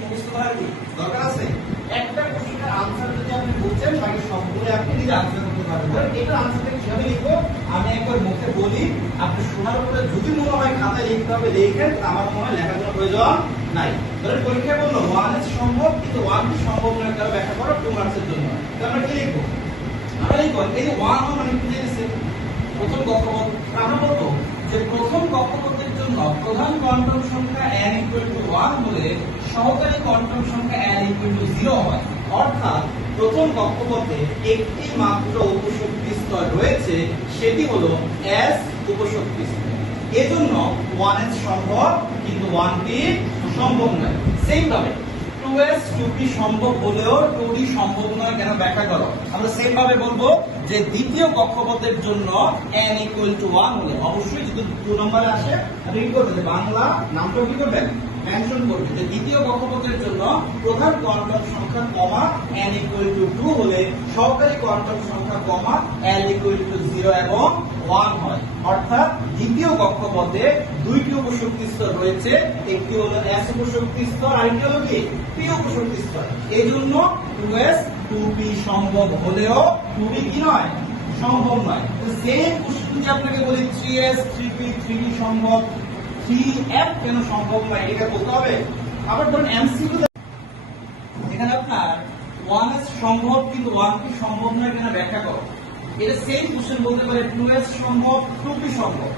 মুখস্থ করার কি দরকার আছে একটা কোশ্চেনের আনসার যদি আপনি বুঝছেন বাকি সবগুলো আপনি নিজে আনসার করতে পারবেন। ধরেন আনসারটা কীভাবে লিখব? আমি একবার মুখে বলি, আপনি শোনার পরে যদি মনে হয় খাতায় লিখতে হবে, লিখেন, আমার মনে হয় লেখার কোনো প্রয়োজন নাই। ধরেন পরীক্ষায় বলল ওয়ান ইজ সম্ভব কিন্তু ওয়ান সম্ভব নয় কারও ব্যাখ্যা করো টু মার্কসের জন্য। তো আমরা কি লিখব? আমরা লিখব, এই যে ওয়ান মানে কি দিয়েছে প্রথম কক্ষপথ। আমরা বলব যে প্রথম কক্ষপথের জন্য প্রধান কোয়ান্টাম সংখ্যা n ইকুয়াল টু 1 হলে সহকারী কোয়ান্টাম সংখ্যা n ইকুয়াল টু 0 হয়। অর্থাৎ প্রথম কক্ষপথে একটি মাত্র উপশক্তি স্তর রয়েছে, সেটি হলো s উপশক্তি স্তর। এজন্য 1s সম্ভব, কিন্তু 1p সম্ভব নয়। সেম ভাবে 2s 2p সম্ভব হলেও 2d সম্ভব নয়, কেন ব্যাখ্যা করো? আমরা সেম ভাবে বলব যে দ্বিতীয় কক্ষপথের জন্য n ইকুয়াল টু 1 হলে অবশ্যই যদি 2 নম্বরে আসে আপনি কি করবেন বাংলা নামটা কি করবেন? মেনশন করবেন যে দ্বিতীয় প্রধান কোয়ান্টাম সংখ্যা কমা n ইকুয়াল টু 2 হলে সহকারী কোয়ান্টাম সংখ্যা কমা l ইকুয়াল টু 0 এবং 1 হয়। অর্থাৎ দ্বিতীয় কক্ষপথে দুইটি উপশক্তি স্তর রয়েছে, একটি হলো s উপশক্তি স্তর আরেকটি হলো কি? p উপশক্তি স্তর এই জন্য 2s 2p সম্ভব হলেও 2p কি নয়? সম্ভব নয়। সেম কোশ্চেন যে আপনাকে বলি 3s 3p 3d সম্ভব। থ্রি 3f কেন সম্ভব নয়? এটা বলতে হবে। আবার ধরুন এমসিকিউ আপনার 1s সম্ভব, কিন্তু ওয়ান পি সম্ভব নয় কিনা ব্যাখ্যা করো। এটা সেম কোশ্চেন বলতে পারে টু এস সম্ভব টু পি সম্ভব।